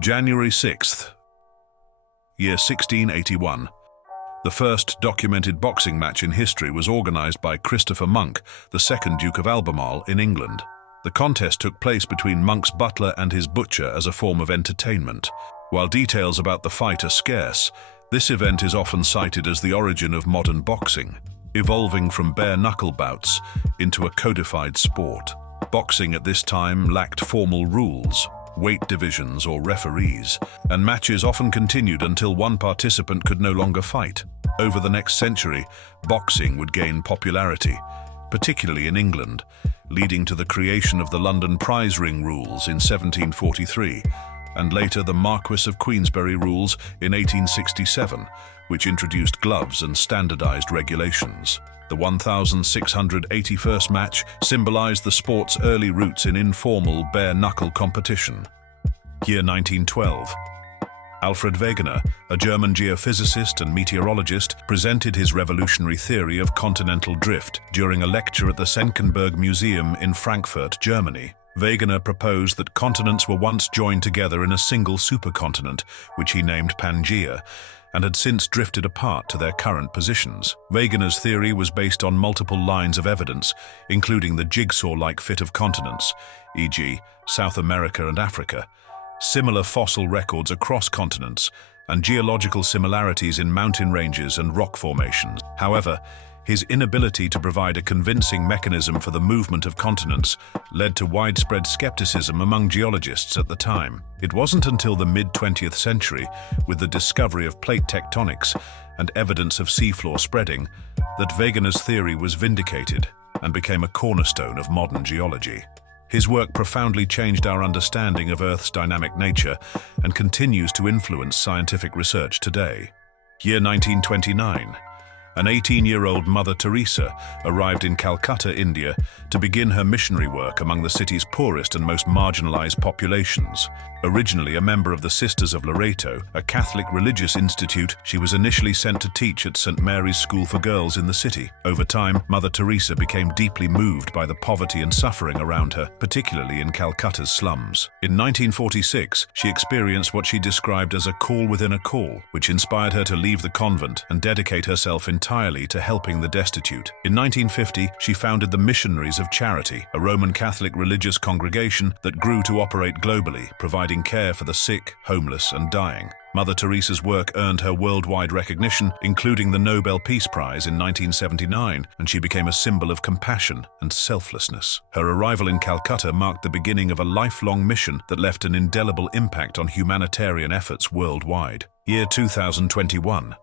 January 6th, year 1681. The first documented boxing match in history was organized by Christopher Monk, the second Duke of Albemarle, in England. The contest took place between Monk's butler and his butcher as a form of entertainment. While details about the fight are scarce, this event is often cited as the origin of modern boxing, evolving from bare-knuckle bouts into a codified sport. Boxing at this time lacked formal rules, weight divisions or referees, and matches often continued until one participant could no longer fight. Over the next century, boxing would gain popularity, particularly in England, leading to the creation of the London prize ring rules in 1743, and later the Marquess of Queensberry rules in 1867, which introduced gloves and standardized regulations. The 1681st match symbolized the sport's early roots in informal bare-knuckle competition. Year 1912. Alfred Wegener, a German geophysicist and meteorologist, presented his revolutionary theory of continental drift during a lecture at the Senckenberg Museum in Frankfurt, Germany. Wegener proposed that continents were once joined together in a single supercontinent, which he named Pangaea, and had since drifted apart to their current positions. Wegener's theory was based on multiple lines of evidence, including the jigsaw-like fit of continents, e.g., South America and Africa, similar fossil records across continents, and geological similarities in mountain ranges and rock formations. However, his inability to provide a convincing mechanism for the movement of continents led to widespread skepticism among geologists at the time. It wasn't until the mid-20th century, with the discovery of plate tectonics and evidence of seafloor spreading, that Wegener's theory was vindicated and became a cornerstone of modern geology. His work profoundly changed our understanding of Earth's dynamic nature and continues to influence scientific research today. Year 1929. An 18-year-old Mother Teresa arrived in Calcutta, India, to begin her missionary work among the city's poorest and most marginalized populations. Originally a member of the Sisters of Loreto, a Catholic religious institute, she was initially sent to teach at St. Mary's School for Girls in the city. Over time, Mother Teresa became deeply moved by the poverty and suffering around her, particularly in Calcutta's slums. In 1946, she experienced what she described as a call within a call, which inspired her to leave the convent and dedicate herself entirely to helping the destitute. In 1950, she founded the Missionaries of Charity, a Roman Catholic religious congregation that grew to operate globally, providing care for the sick, homeless, and dying. Mother Teresa's work earned her worldwide recognition, including the Nobel Peace Prize in 1979, and she became a symbol of compassion and selflessness. Her arrival in Calcutta marked the beginning of a lifelong mission that left an indelible impact on humanitarian efforts worldwide. Year 2021.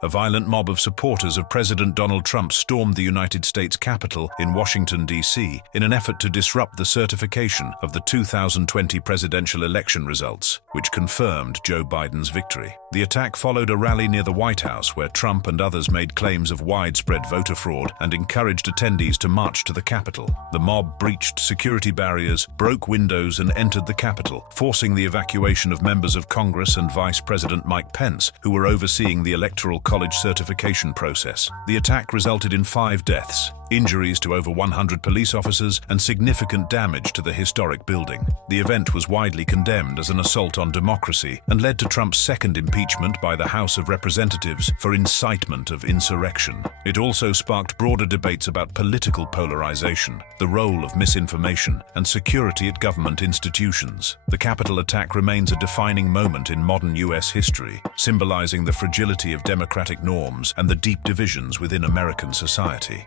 A violent mob of supporters of President Donald Trump stormed the United States Capitol in Washington, D.C., in an effort to disrupt the certification of the 2020 presidential election results, which confirmed Joe Biden's victory. The attack followed a rally near the White House where Trump and others made claims of widespread voter fraud and encouraged attendees to march to the Capitol. The mob breached security barriers, broke windows, and entered the Capitol, forcing the evacuation of members of Congress and Vice President Mike Pence, who were overseeing the Electoral College certification process. The attack resulted in 5 deaths, injuries to over 100 police officers, and significant damage to the historic building. The event was widely condemned as an assault on democracy and led to Trump's second impeachment by the House of Representatives for incitement of insurrection. It also sparked broader debates about political polarization, the role of misinformation, and security at government institutions. The Capitol attack remains a defining moment in modern U.S. history, symbolizing the fragility of democratic norms and the deep divisions within American society.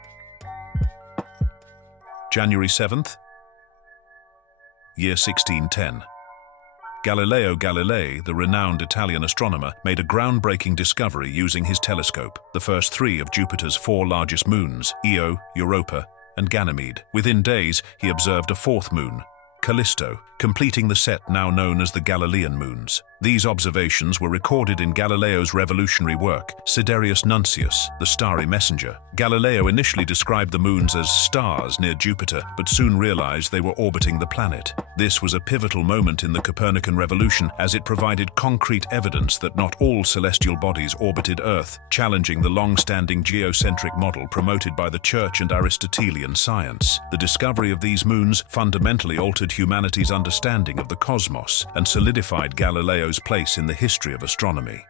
January 7th, year 1610. Galileo Galilei, the renowned Italian astronomer, made a groundbreaking discovery using his telescope, the first 3 of Jupiter's 4 largest moons, Io, Europa, and Ganymede. Within days, he observed a 4th moon, Callisto, completing the set now known as the Galilean moons. These observations were recorded in Galileo's revolutionary work, Sidereus Nuncius, the Starry Messenger. Galileo initially described the moons as stars near Jupiter, but soon realized they were orbiting the planet. This was a pivotal moment in the Copernican revolution, as it provided concrete evidence that not all celestial bodies orbited Earth, challenging the long-standing geocentric model promoted by the Church and Aristotelian science. The discovery of these moons fundamentally altered humanity's understanding of the cosmos and solidified Galileo's place in the history of astronomy.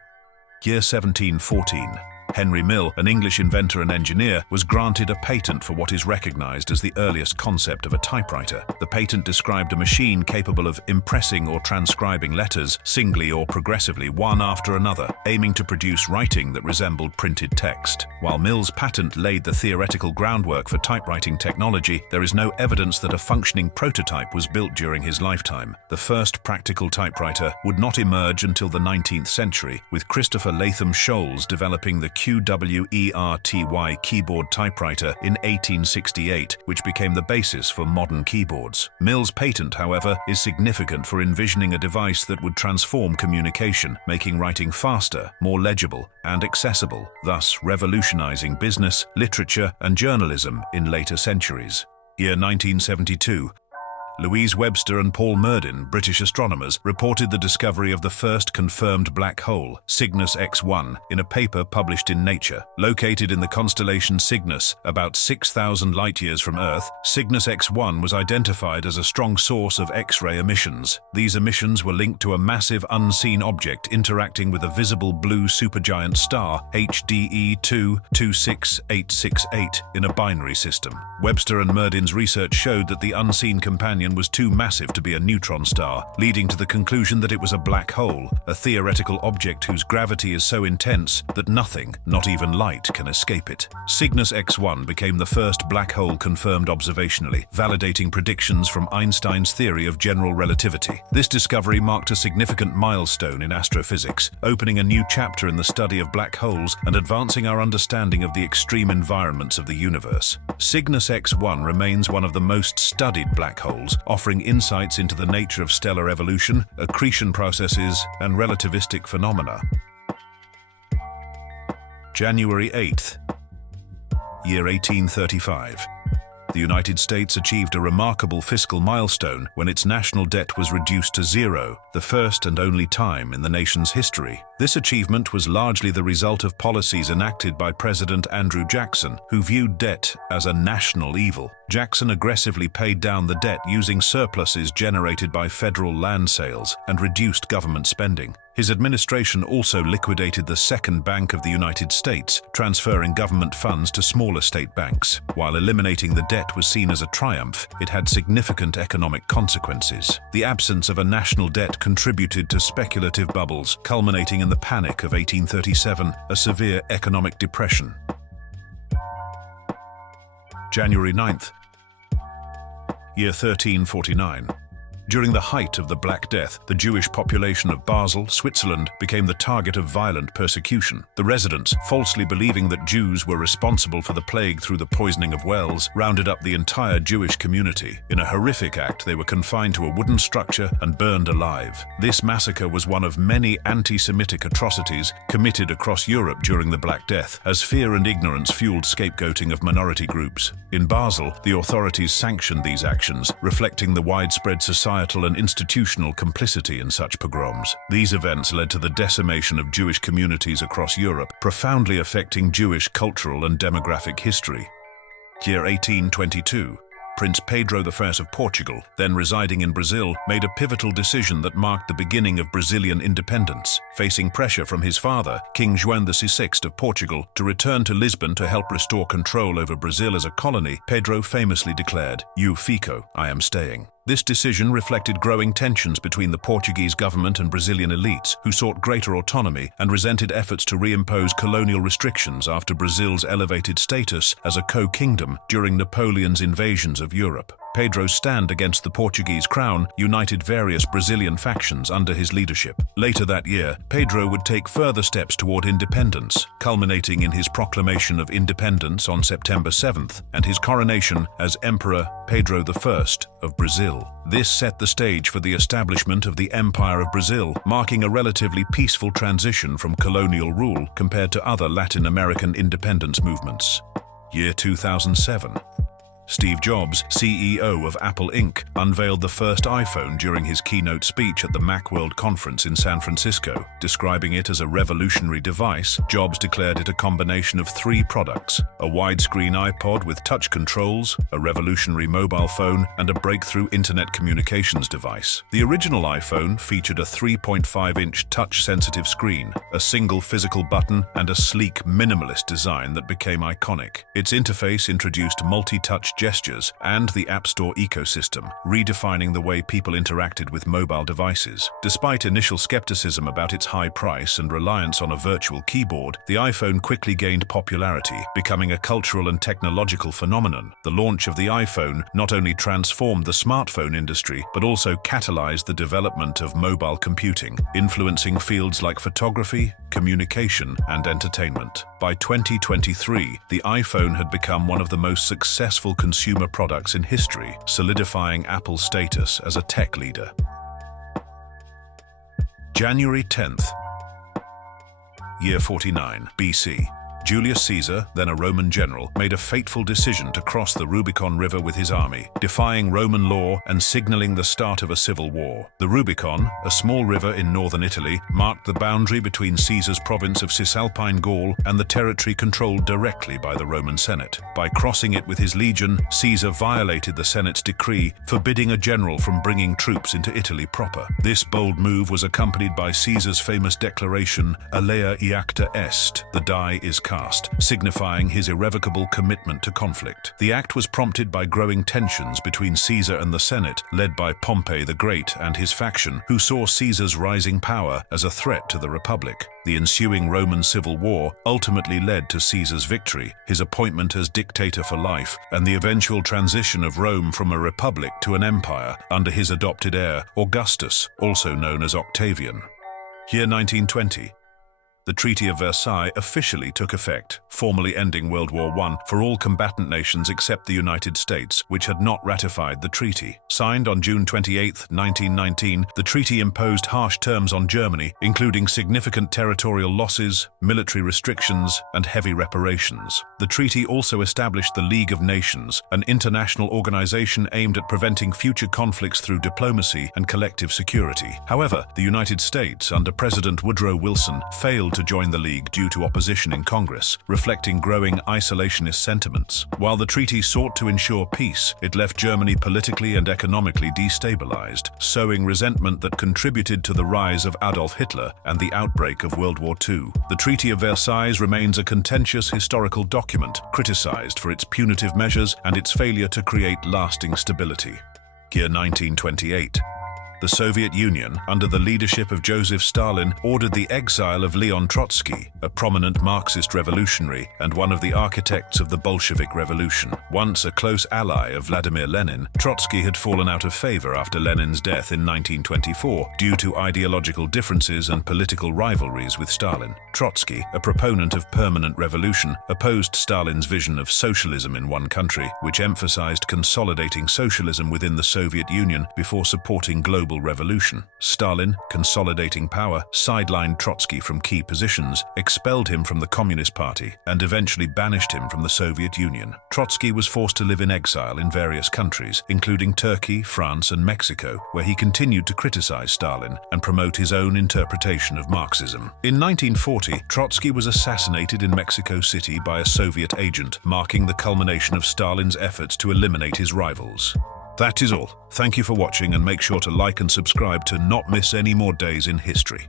Year 1714. Henry Mill, an English inventor and engineer, was granted a patent for what is recognized as the earliest concept of a typewriter. The patent described a machine capable of impressing or transcribing letters singly or progressively, one after another, aiming to produce writing that resembled printed text. While Mill's patent laid the theoretical groundwork for typewriting technology, there is no evidence that a functioning prototype was built during his lifetime. The first practical typewriter would not emerge until the 19th century, with Christopher Latham Sholes developing the QWERTY keyboard typewriter in 1868, which became the basis for modern keyboards. Mill's patent, however, is significant for envisioning a device that would transform communication, making writing faster, more legible, and accessible, thus revolutionizing business, literature, and journalism in later centuries. Year 1972. Louise Webster and Paul Murdin, British astronomers, reported the discovery of the first confirmed black hole, Cygnus X1, in a paper published in Nature. Located in the constellation Cygnus, about 6,000 light-years from Earth, Cygnus X1 was identified as a strong source of X-ray emissions. These emissions were linked to a massive unseen object interacting with a visible blue supergiant star, HDE 226868, in a binary system. Webster and Murdin's research showed that the unseen companion was too massive to be a neutron star, leading to the conclusion that it was a black hole, a theoretical object whose gravity is so intense that nothing, not even light, can escape it. Cygnus X1 became the first black hole confirmed observationally, validating predictions from Einstein's theory of general relativity. This discovery marked a significant milestone in astrophysics, opening a new chapter in the study of black holes and advancing our understanding of the extreme environments of the universe. Cygnus X1 remains one of the most studied black holes, offering insights into the nature of stellar evolution, accretion processes, and relativistic phenomena. January 8th, year 1835. The United States achieved a remarkable fiscal milestone when its national debt was reduced to zero, the first and only time in the nation's history. This achievement was largely the result of policies enacted by President Andrew Jackson, who viewed debt as a national evil. Jackson aggressively paid down the debt using surpluses generated by federal land sales and reduced government spending. His administration also liquidated the Second Bank of the United States, transferring government funds to smaller state banks. While eliminating the debt was seen as a triumph, it had significant economic consequences. The absence of a national debt contributed to speculative bubbles, culminating in the Panic of 1837, a severe economic depression. January 9th, year 1349. During the height of the Black Death, the Jewish population of Basel, Switzerland, became the target of violent persecution. The residents, falsely believing that Jews were responsible for the plague through the poisoning of wells, rounded up the entire Jewish community. In a horrific act, they were confined to a wooden structure and burned alive. This massacre was one of many anti-Semitic atrocities committed across Europe during the Black Death, as fear and ignorance fueled scapegoating of minority groups. In Basel, the authorities sanctioned these actions, reflecting the widespread societal and institutional complicity in such pogroms. These events led to the decimation of Jewish communities across Europe, profoundly affecting Jewish cultural and demographic history. Year 1822. Prince Pedro I of Portugal, then residing in Brazil, made a pivotal decision that marked the beginning of Brazilian independence. Facing pressure from his father, King João VI of Portugal, to return to Lisbon to help restore control over Brazil as a colony, Pedro famously declared, "Eu fico, I am staying." This decision reflected growing tensions between the Portuguese government and Brazilian elites, who sought greater autonomy and resented efforts to reimpose colonial restrictions after Brazil's elevated status as a co-kingdom during Napoleon's invasions of Europe. Pedro's stand against the Portuguese crown united various Brazilian factions under his leadership. Later that year, Pedro would take further steps toward independence, culminating in his proclamation of independence on September 7th and his coronation as Emperor Pedro I of Brazil. This set the stage for the establishment of the Empire of Brazil, marking a relatively peaceful transition from colonial rule compared to other Latin American independence movements. Year 2007. Steve Jobs, CEO of Apple Inc., unveiled the first iPhone during his keynote speech at the Macworld conference in San Francisco. Describing it as a revolutionary device, Jobs declared it a combination of three products: a widescreen iPod with touch controls, a revolutionary mobile phone, and a breakthrough internet communications device. The original iPhone featured a 3.5-inch touch-sensitive screen, a single physical button, and a sleek, minimalist design that became iconic. Its interface introduced multi-touch gestures and the App Store ecosystem, redefining the way people interacted with mobile devices. Despite initial skepticism about its high price and reliance on a virtual keyboard, the iPhone quickly gained popularity, becoming a cultural and technological phenomenon. The launch of the iPhone not only transformed the smartphone industry, but also catalyzed the development of mobile computing, influencing fields like photography, communication, and entertainment. By 2023, the iPhone had become one of the most successful consumer products in history, solidifying Apple's status as a tech leader. January 10th, year 49 BC. Julius Caesar, then a Roman general, made a fateful decision to cross the Rubicon River with his army, defying Roman law and signaling the start of a civil war. The Rubicon, a small river in northern Italy, marked the boundary between Caesar's province of Cisalpine Gaul and the territory controlled directly by the Roman Senate. By crossing it with his legion, Caesar violated the Senate's decree, forbidding a general from bringing troops into Italy proper. This bold move was accompanied by Caesar's famous declaration, "Alea iacta est," the die is cast, signifying his irrevocable commitment to conflict. The act was prompted by growing tensions between Caesar and the Senate, led by Pompey the Great and his faction, who saw Caesar's rising power as a threat to the Republic. The ensuing Roman civil war ultimately led to Caesar's victory, his appointment as dictator for life, and the eventual transition of Rome from a republic to an empire under his adopted heir, Augustus, also known as Octavian. Year 1920. The Treaty of Versailles officially took effect, formally ending World War I for all combatant nations except the United States, which had not ratified the treaty. Signed on June 28, 1919, the treaty imposed harsh terms on Germany, including significant territorial losses, military restrictions, and heavy reparations. The treaty also established the League of Nations, an international organization aimed at preventing future conflicts through diplomacy and collective security. However, the United States, under President Woodrow Wilson, failed to join the League due to opposition in Congress, reflecting growing isolationist sentiments. While the treaty sought to ensure peace, it left Germany politically and economically destabilized, sowing resentment that contributed to the rise of Adolf Hitler and the outbreak of World War II. The Treaty of Versailles remains a contentious historical document, criticized for its punitive measures and its failure to create lasting stability. Year 1928. The Soviet Union, under the leadership of Joseph Stalin, ordered the exile of Leon Trotsky, a prominent Marxist revolutionary and one of the architects of the Bolshevik Revolution. Once a close ally of Vladimir Lenin, Trotsky had fallen out of favor after Lenin's death in 1924 due to ideological differences and political rivalries with Stalin. Trotsky, a proponent of permanent revolution, opposed Stalin's vision of socialism in one country, which emphasized consolidating socialism within the Soviet Union before supporting global revolution. Stalin, consolidating power, sidelined Trotsky from key positions, expelled him from the Communist Party, and eventually banished him from the Soviet Union. Trotsky was forced to live in exile in various countries, including Turkey, France, and Mexico, where he continued to criticize Stalin and promote his own interpretation of Marxism. In 1940, Trotsky was assassinated in Mexico City by a Soviet agent, marking the culmination of Stalin's efforts to eliminate his rivals. That is all. Thank you for watching, and make sure to like and subscribe to not miss any more days in history.